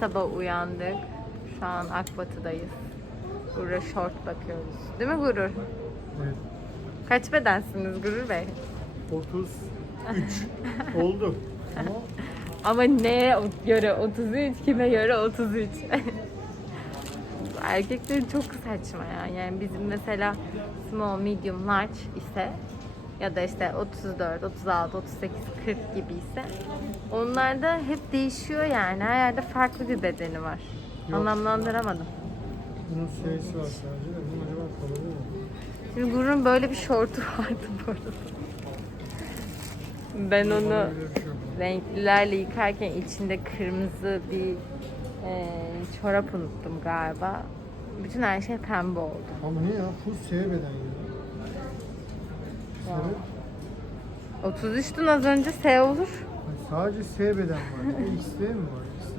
sabah uyandık. Şu an Akbatı'dayız. Gurur'a short bakıyoruz. Değil mi Gurur? Evet. Kaç bedensiniz Gurur Bey? 33 oldu. Ama Ama neye göre 33, kime göre 33? Erkeklerin çok saçma ya. Yani bizim mesela small, medium, large ise ya da işte 34, 36, 38, 40 gibi ise onlarda hep değişiyor yani. Her yerde farklı bir bedeni var. Yok. Anlamlandıramadım. bunun S'si var sadece de bunun acaba kalıbı mı? Şimdi Gurur'un böyle bir şortu vardı bu arada. Ben onu renklilerle yıkarken içinde kırmızı bir e, çorap unuttum galiba. Bütün her şey pembe oldu. Ama ne ya? Full S beden ya. Sebep? 33'tün az önce S olur. Sadece S beden var. XS mi var? XS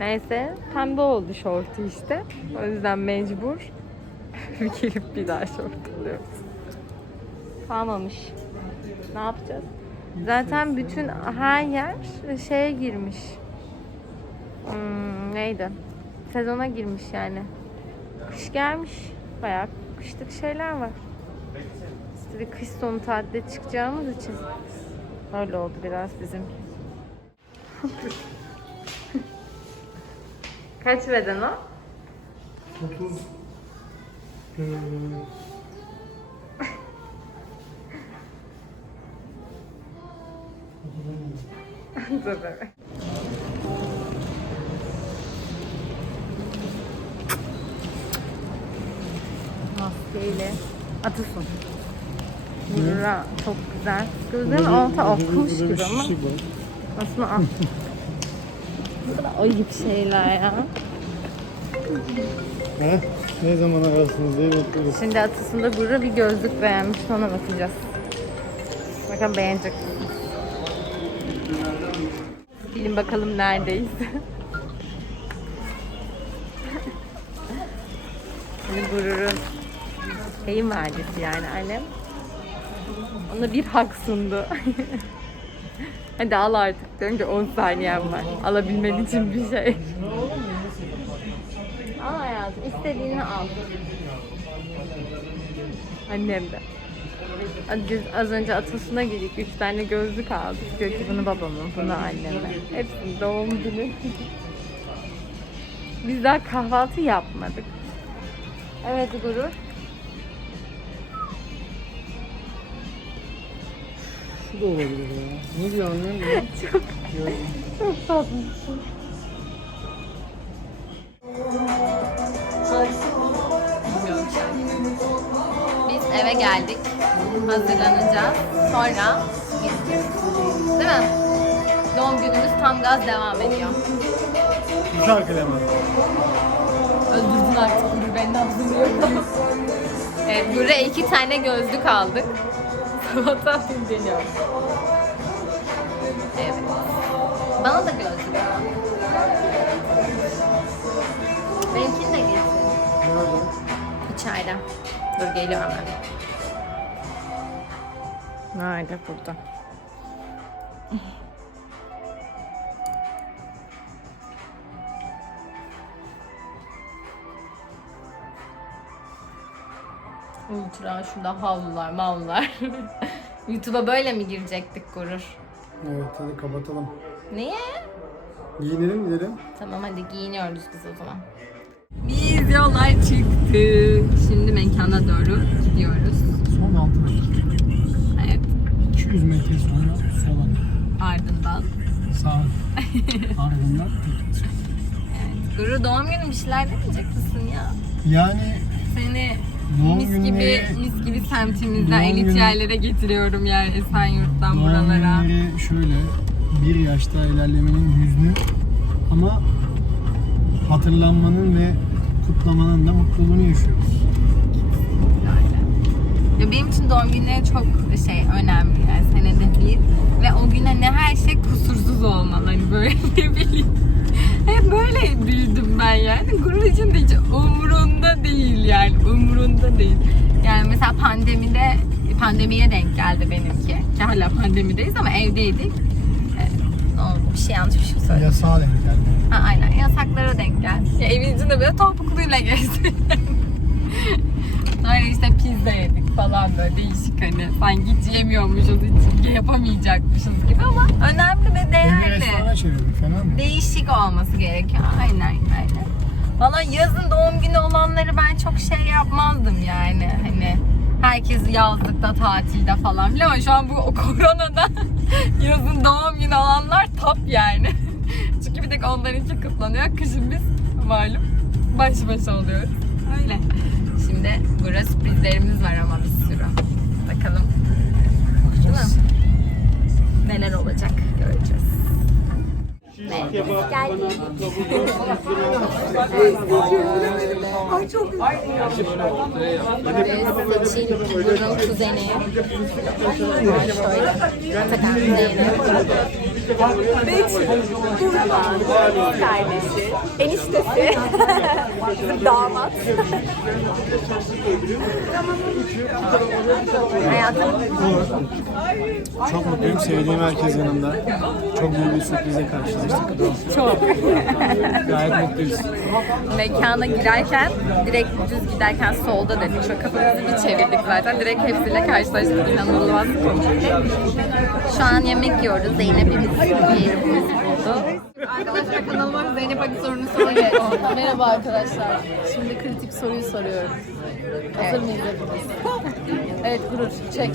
Neyse pembe oldu şortu işte. O yüzden mecbur gelip bir daha şort alıyoruz. Kalmamış. Ne yapacağız? Zaten bütün her yer şeye girmiş. Hmm, neydi? Sezona girmiş yani. Kış gelmiş. Bayağı kışlık şeyler var. İşte bir kış sonu tatilde çıkacağımız için. Öyle oldu biraz bizim. Kaç beden o? 30 eee, Dur bebe. Maskeyle atılsın. Burra çok güzel. Gözlerin burada bir gibi ama aslında. Bu da ayıp şeyler ya. He? Ne zaman arasınız diye bekliyoruz. Şimdi atısında Burra bir gözlük beğenmiş ona bakacağız. Bakalım beğenecek misiniz? Bilin bakalım neredeyiz. Şimdi Gurur'un kayınvalidesi yani annem. Ona bir hak sundu. Hadi al artık diyorum ki 10 saniyem var. Alabilmen için bir şey. Al hayatım istediğini al. Annem de. Az- Az önce Atasun'a girdik. Üç tane gözlük aldık. Diyor ki bunu babamın, bunu anneme. Hepsinin doğum günü. Biz daha kahvaltı yapmadık. Evet Gurur. Şu da olabilir ya. Ne diyor annem ya? Çok, çok tatlısın. Biz eve geldik. Hazırlanacağız. Sonra gideceğiz. Değil mi? Doğum günümüz tam gaz devam ediyor. Bu şarkı hemen. Öldürdün artık Guru ben hazırlıyorum. evet buraya iki tane gözlük aldık. Sabahtan deniyor. Evet. Bana da gözlük. Benimkini de getir. İçeride. Dur geliyorum hemen. Nerede burada? Ultra şurada havlular mavlular. YouTube'a böyle mi girecektik gurur? Evet hadi kapatalım. Niye? Giyinelim gidelim. Tamam hadi giyiniyoruz biz o zaman. Biz yola çıktık. Şimdi mekana doğru gidiyoruz. Son 6 metre. Evet 200 metre sonra sola. ardından. Sağ. Ardından. Evet. Guru doğum günü bir şeyler demeyecek misin ya? Yani Seni Doğum mis gibi mis gibi semtimizden elit günü- yerlere getiriyorum yani Esenyurt'tan buralara. şöyle bir yaşta ilerlemenin hüznü ama hatırlanmanın ve kutlamanın da mutluluğunu yaşıyoruz. Ya benim için doğum günleri çok şey önemli yani senede bir ve o gün hani her şey kusursuz olmalı hani böyle ne bileyim. Hep böyle büyüdüm ben yani. Gurur için de hiç umurunda değil yani umurunda değil. Yani mesela pandemide pandemiye denk geldi benimki. Ki hala pandemideyiz ama evdeydik. Ee, bir şey yanlış bir şey söyledim. Yasağa denk geldi. Ha, aynen yasaklara denk gel. Ya evin içinde böyle topukluyla gezdim. Sonra işte pizza yedik falan böyle değişik hani sanki hiç yemiyormuşuz, hiç yapamayacakmışız gibi ama önemli ve Beni değerli. restorana çevirdik fena mı? Değişik olması gerekiyor. Aynen aynen. Valla yazın doğum günü olanları ben çok şey yapmazdım yani. Hani herkes yazlıkta, tatilde falan filan. Şu an bu o koronada yazın doğum günü olanlar top yani. Çünkü bir tek onların için kutlanıyor. Kışın biz malum baş başa oluyoruz. Öyle. Şimdi burada sürprizlerimiz var ama bir sürü. Bakalım. Mi? Neler olacak göreceğiz. Geldik. Biz Seçil Burun kuzeni. Atakan Zeynep. Betül. Burhan. Kardeşi. Eniştesi. Bizim damat. Hayatım. Çok mutluyum. Sevdiğim herkes yanımda. Çok büyük bir sürprize karşılaştık. Çok. Gayet mutluyuz. Mekana girerken direkt düz giderken solda dedik. Şöyle kafamızı bir çevirdik zaten. Direkt hepsiyle karşılaştık. İnanılmaz komikti. Şu an yemek yiyoruz. Zeynep'imiz bir yerimiz buldu. Arkadaşlar kanalıma Zeynep Akı sorunu Evet. Merhaba arkadaşlar. Şimdi kritik soruyu soruyorum. Hazır mıyız hepimiz? Evet gurur. Çek.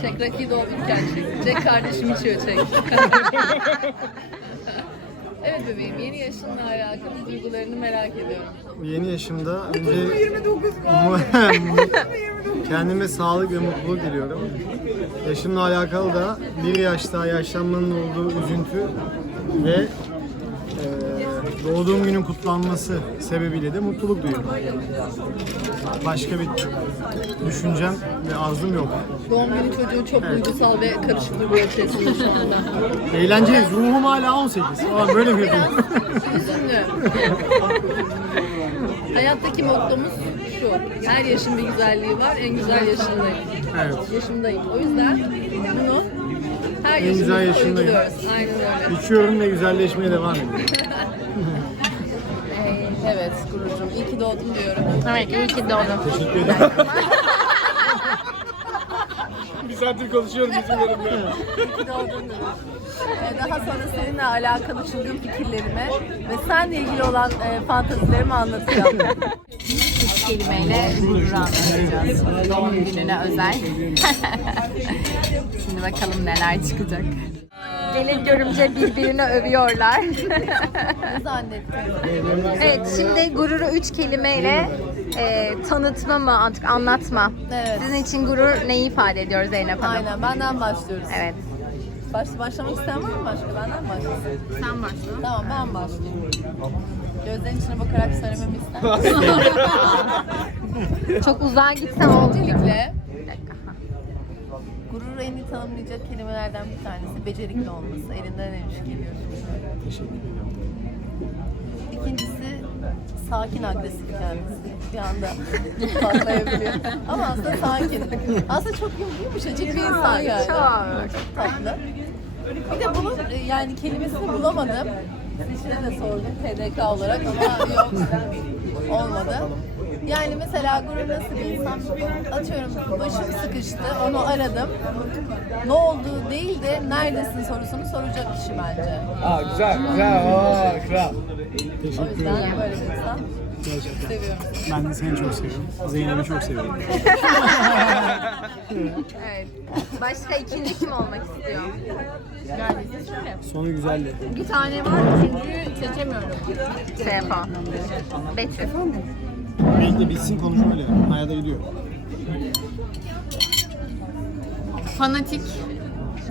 Çek Rocky doğururken çek. Çek kardeşim içiyor çek. evet bebeğim yeni yaşınla alakalı duygularını merak ediyorum. Yeni yaşımda önce kendime sağlık ve mutluluk diliyorum. Yaşımla alakalı da bir yaş daha yaşlanmanın olduğu üzüntü ve doğduğum günün kutlanması sebebiyle de mutluluk duyuyorum. Başka bir düşüncem ve arzum yok. Doğum günü çocuğu çok duygusal ve karışık duygular içerisinde şu anda. Eğlenceliyiz. Ruhum hala 18 falan böyle yapayım? Üzünlü. Hayattaki mottomuz Her yaşın bir güzelliği var. En güzel yaşındayım. Evet. Yaşımdayım. O yüzden bunu her En güzel yaşındayım. Aynen öyle. İçiyorum ve güzelleşmeye devam ediyorum. Evet Gurucuğum. İyi ki doğdun diyorum. Evet iyi ki doğdun. Teşekkür ederim. bir saattir konuşuyorum bizim bölümde. İyi ki doğdun diyorum. Ee, Daha sonra seninle alakalı çılgın fikirlerimi ve seninle ilgili olan e, fantazilerimi anlatacağım. Üç kelimeyle gurur anlatacağız. Doğum gününe özel. Şimdi bakalım neler çıkacak. Gelin görümce birbirini övüyorlar. Zannettim. evet şimdi gururu üç kelimeyle e, tanıtma mı artık anlatma. Evet. Sizin için gurur neyi ifade ediyor Zeynep Hanım? Aynen benden başlıyoruz. Evet. Baş, başlamak isteyen var mı başka? Benden mi başlasın? Sen başla. Tamam ben başlayayım. Gözlerin içine bakarak söylememi ister? Çok uzağa gitsem. Öncelikle Bir dakika. gururu en tanımlayacak kelimelerden bir tanesi becerikli olması. Elinden el iş geliyor. İkincisi sakin agresif kendisi. Bir anda patlayabiliyor. Ama aslında sakin. Aslında çok yumuşacık bir insan yani. Çok. tatlı. Bir de bunun e, yani kelimesini bulamadım. Seçil'e de sordum TDK olarak ama yok olmadı. Yani mesela gurur nasıl bir insan? Atıyorum başım sıkıştı, onu aradım. Ne oldu değil de neredesin sorusunu soracak kişi bence. Aa güzel güzel. Aa kral. O Teşekkür yüzden ederim. böyle bir insan Gerçekten. seviyorum. Ben de seni çok seviyorum. Zeynep'i çok seviyorum. Evet. Başka ikinci kim olmak istiyor? Sonu güzeldi. Bir tane var çünkü seçemiyorum. Şey yapalım. Betül. Bekle bitsin konuşma öyle. Hayata gidiyor. Fanatik.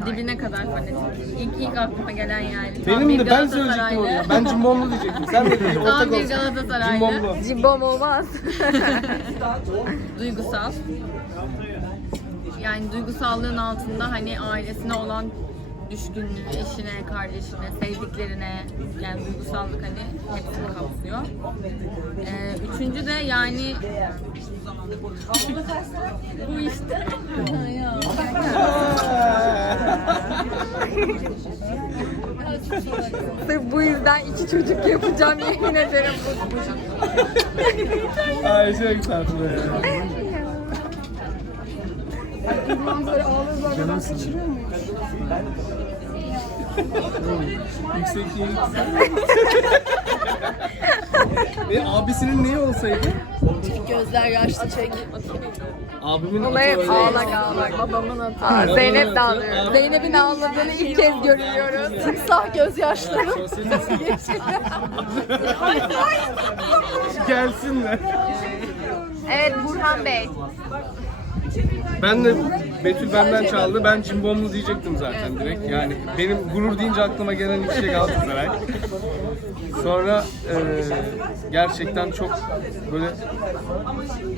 Dibine kadar fanatik. İlk, ilk aklıma gelen yani. Tam Benim bir de ben söyleyecektim Galatasaraylı. onu. Ben cimbomlu diyecektim. Sen de ortak Tam bir olsun. Galatasaraylı. Cimbomlu. Cimbom olmaz. Duygusal. Yani duygusallığın altında hani ailesine olan düşkünlüğü, eşine, kardeşine, sevdiklerine yani duygusallık hani hepsini kapsıyor. Ee, üçüncü de yani bu işte. Sırf bu yüzden iki çocuk yapacağım yemin ederim. Ay çok tatlı. Yüksek yeğen. Ve abisinin neyi olsaydı? Gözler yaşlı çek. Abimin Olay atı öyle. ağlak ağlak. Babamın hata. Zeynep de ağlıyor. Zeynep'in ağladığını ilk kez görüyoruz. Timsah gözyaşları. Gelsinler. Evet Burhan Bey. Ben de Betül benden çaldı. Ben cimbomlu diyecektim zaten direkt. Yani benim gurur deyince aklıma gelen iki şey Galatasaray. Sonra eee, gerçekten çok böyle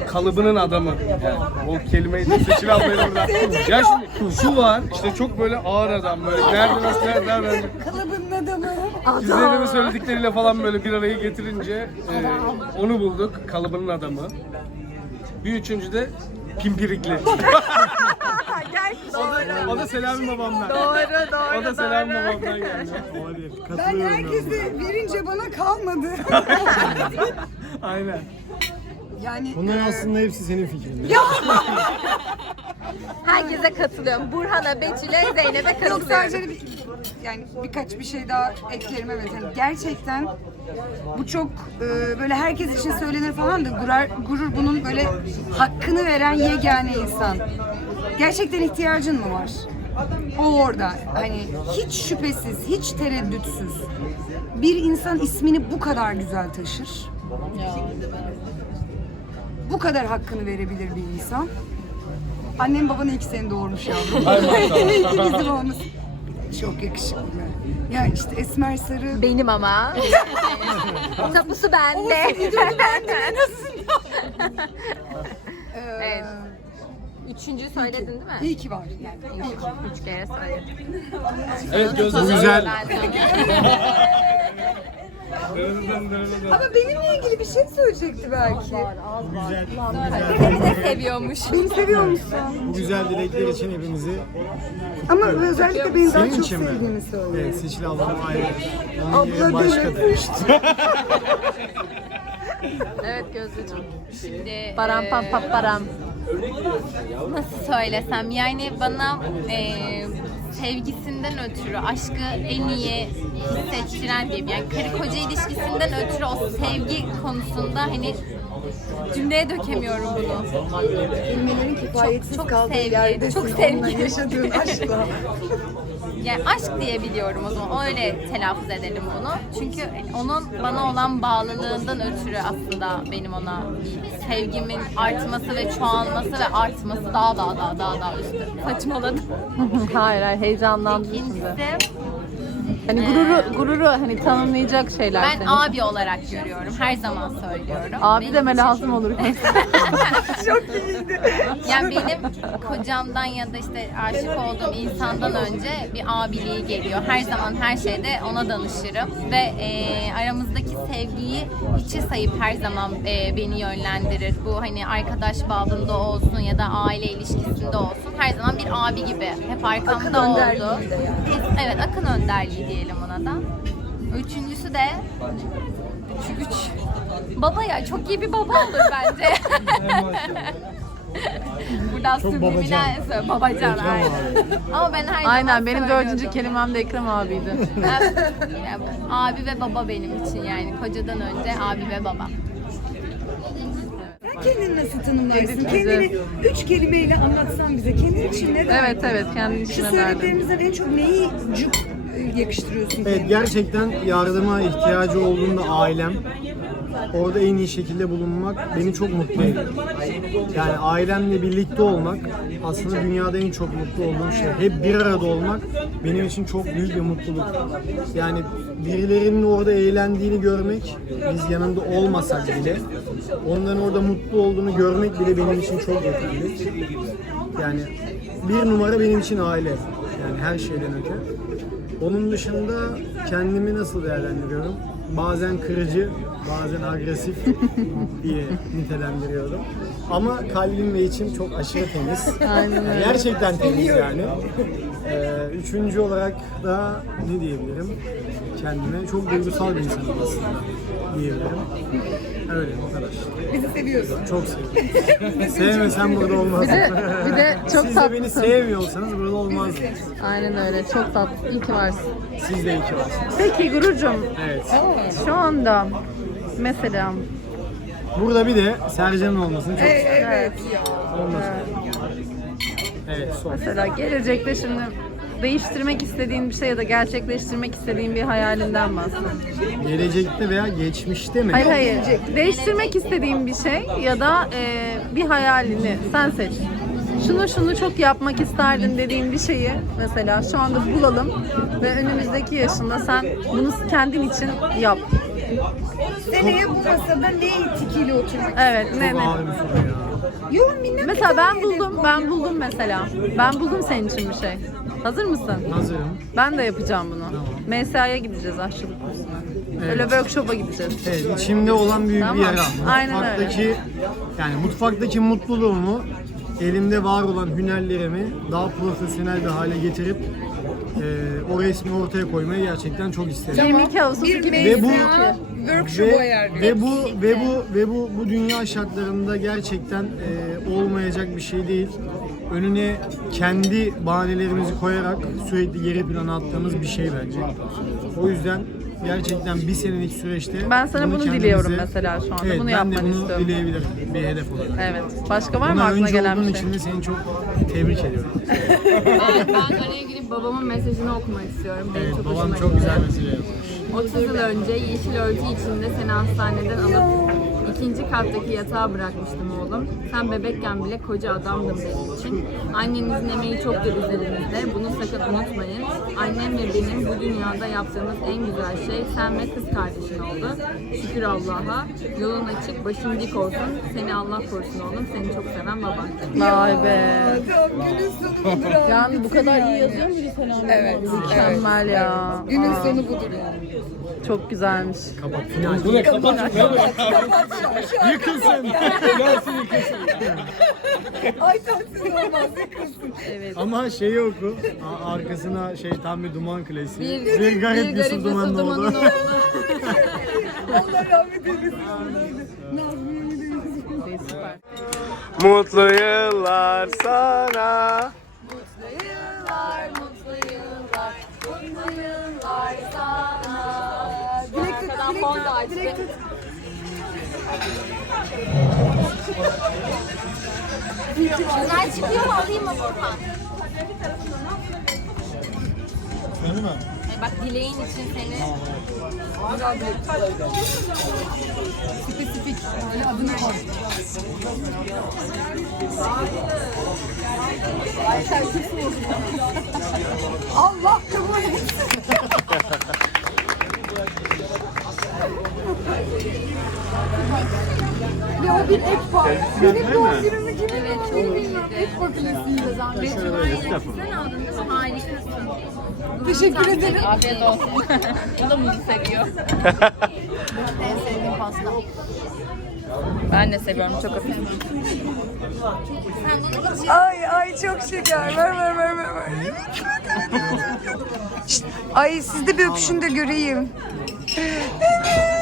kalıbının adamı. Yani o kelimeyi de seçil almayı buradan. Ya şimdi şu var işte çok böyle ağır adam böyle nerede nasıl nerede nerede. Kalıbının adamı. Bizlerin söyledikleriyle falan böyle bir araya getirince eee, onu bulduk kalıbının adamı. Bir üçüncü de pimpirikli. O da Selami babamdan. Doğru doğru. O da Selami babamdan geldi. Olabilir. Ben Katılıyorum. herkese verince bana kalmadı. Aynen. Yani Bunların aslında hepsi senin fikrin. Herkese katılıyorum. Burhan'a, Betül'e, Zeynep'e yok katılıyorum. sadece bir, yani birkaç bir şey daha eklerim evet. Yani gerçekten bu çok e, böyle herkes için söylenir falan da gurur, gurur bunun böyle hakkını veren yegane insan. Gerçekten ihtiyacın mı var? O orada. Hani hiç şüphesiz, hiç tereddütsüz. Bir insan ismini bu kadar güzel taşır. Bu kadar hakkını verebilir bir insan. Annem babanı iki sene doğurmuş yavrum. İkimizin olmuş. Çok yakışıklı. Ya işte esmer sarı. Benim ama. Tapusu bende. evet. Üçüncüyü söyledin değil mi? İyi ki var. Yani. Üç kere söyledim. Evet. Bu güzel. Ama benimle ilgili bir şey söyleyecekti belki. Güzel. Seni de seviyormuş. Beni seviyor musun? Bu güzel dilekler için hepimizi Ama özellikle beni daha senin çok için mi? sevdiğini söylüyor. Evet, Seçil ablam ayrı. Onun yeri Abla başkadır. demek Evet Gözde'cim. Şimdi Param pam pam param. nasıl söylesem yani bana e, sevgisinden ötürü aşkı en iyi hissettiren diyeyim. Yani karı koca ilişkisinden ötürü o sevgi konusunda hani cümleye dökemiyorum bunu. Kelimelerin kifayetsiz çok kaldığı sevgi, yerdesin. çok sevgi. Yaşadığın aşkla. Yani aşk diye biliyorum o zaman. Öyle telaffuz edelim bunu. Çünkü onun bana olan bağlılığından ötürü aslında benim ona sevgimin artması ve çoğalması ve artması daha daha daha daha daha üstü. Saçmaladım. hayır hayır heyecanlandım. İkincisi Hani gururu gururu hani tanımlayacak şeyler ben senin. abi olarak görüyorum. Her zaman söylüyorum. Abi Benim deme için- lazım olur. Yani benim kocamdan ya da işte aşık olduğum insandan önce bir abiliği geliyor. Her zaman her şeyde ona danışırım ve e, aramızdaki sevgiyi hiçe sayıp her zaman e, beni yönlendirir. Bu hani arkadaş babında olsun ya da aile ilişkisinde olsun her zaman bir abi gibi hep arkamda Akın oldu. de yani. Evet akın önderliği diyelim ona da. Üçüncüsü de şu üç. Baba ya çok iyi bir baba olur bence. Buradan Çok subliminal babacan. Babacan Ekrem aynen. Ama ben her Aynen benim dördüncü kelimem de Ekrem abiydi. Ben- ya, abi ve baba benim için yani kocadan önce abi ve baba. Sen kendini nasıl tanımlarsın? Kendini üç kelimeyle anlatsan bize. Kendin için ne der? evet evet kendi Şu içime verdim. söylediklerimizden en çok neyi cuk yakıştırıyorsun Evet gerçekten yardıma ihtiyacı olduğunda ailem orada en iyi şekilde bulunmak beni çok mutlu ediyor. Yani ailemle birlikte olmak aslında dünyada en çok mutlu olduğum şey. Hep bir arada olmak benim için çok büyük bir mutluluk. Yani birilerinin orada eğlendiğini görmek, biz yanında olmasak bile onların orada mutlu olduğunu görmek bile benim için çok yeterli. Yani bir numara benim için aile. Yani her şeyden öte. Onun dışında kendimi nasıl değerlendiriyorum? bazen kırıcı, bazen agresif diye nitelendiriyorum. Ama kalbim ve içim çok aşırı temiz. Aynen öyle. Gerçekten temiz yani. Ee, üçüncü olarak da ne diyebilirim? Kendime çok duygusal bir insanım aslında diyebilirim. Öyle o kadar. Bizi seviyorsun. Çok seviyorum. Sevmesem burada olmaz. Bir de, bir de çok Siz de beni sevmiyorsanız burada olmazdınız. Aynen öyle. Çok tatlı. İyi ki varsın. Siz de iyi ki varsınız. Peki Gurucum, Evet. şu anda mesela Burada bir de Sercan'ın olmasını çok evet, Evet, son. mesela gelecekte şimdi değiştirmek istediğin bir şey ya da gerçekleştirmek istediğin bir hayalinden bahset. Gelecekte veya geçmişte mi? Hayır hayır. Değiştirmek istediğin bir şey ya da e, bir hayalini sen seç. Şunu şunu çok yapmak isterdin dediğin bir şeyi mesela şu anda bulalım ve önümüzdeki yaşında sen bunu kendin için yap. Seneye bu masada ne tikiyle oturmak Evet ne ne. ağır bir soru ya. Mesela ben buldum, ben buldum mesela. Ben buldum senin için bir şey. Hazır mısın? Hazırım. Ben de yapacağım bunu. MSA'ya gideceğiz aşçılık kursuna. Öyle workshop'a gideceğiz. Evet, içimde olan büyük Tamam. bir yara. Aynen Mutfaktaki, yani mutfaktaki mutluluğumu elimde var olan hünerlerimi daha profesyonel bir hale getirip e, o resmi ortaya koymayı gerçekten çok isterim. Kemik havuzası Bir gibi. Ve bu workshop ve, ayarlıyor. ve bu ve bu ve bu bu dünya şartlarında gerçekten e, olmayacak bir şey değil. Önüne kendi bahanelerimizi koyarak sürekli geri plana attığımız bir şey bence. O yüzden gerçekten bir senelik süreçte Ben sana bunu kendimize- diliyorum mesela şu anda. Evet, Bunu ben yapmanı de bunu istiyorum. dileyebilirim bir hedef olarak. Evet. Başka var mı Buna aklına önce gelen olduğun bir şey? için de seni çok tebrik ediyorum. Evet, ben araya girip babamın mesajını okumak istiyorum. Benim Evet, çok babam hoşuma çok gitti. güzel mesaj yazmış. 30 yıl önce yeşil örtü içinde seni hastaneden alıp ikinci kattaki yatağa bırakmıştım oğlum. Sen bebekken bile koca adamdın benim için. Annenizin emeği çoktur üzerimizde. Bunu sakın unutmayın. Annem ve benim bu dünyada yaptığımız en güzel şey sen ve kız kardeşin oldu. Şükür Allah'a. Yolun açık, başın dik olsun. Seni Allah korusun oğlum. Seni çok seven baban. Vay be. Günün sonu budur abi. Yani bu kadar iyi yazıyor mu bir selam? Evet, Mükemmel ya. Günün sonu budur yani. Çok güzelmiş. Kapat final. Bu ne kapat. Yıkılsın. Ay tatsız olmaz yıkılsın. Evet. Ama şeyi oku. a- Arkasına şey tam bir duman klasiği. Bir- Bir, garip bir su dumanın oldu. Allah rahmet eylesin. Nazmiye'yi de. Mutlu yıllar sana. Mı Burhan? Öyle mi? Ay bak dileğin için seni. Spesifik. Öyle adını koy. Allah kabul etsin. Bir ek var. Benim doğum günümü kimin olduğunu bilmiyorum. Ek fakülesiyle zannediyorum. Sen aldın değil mi? Harikasın. Teşekkür ederim. Afiyet olsun. o da muzu seviyor. En sevdiğim pasta. Ben de seviyorum çok hafif. Ay ay çok şeker. Ver ver ver ver. ver. Şşt, Ay siz de bir öpüşün de göreyim. Ve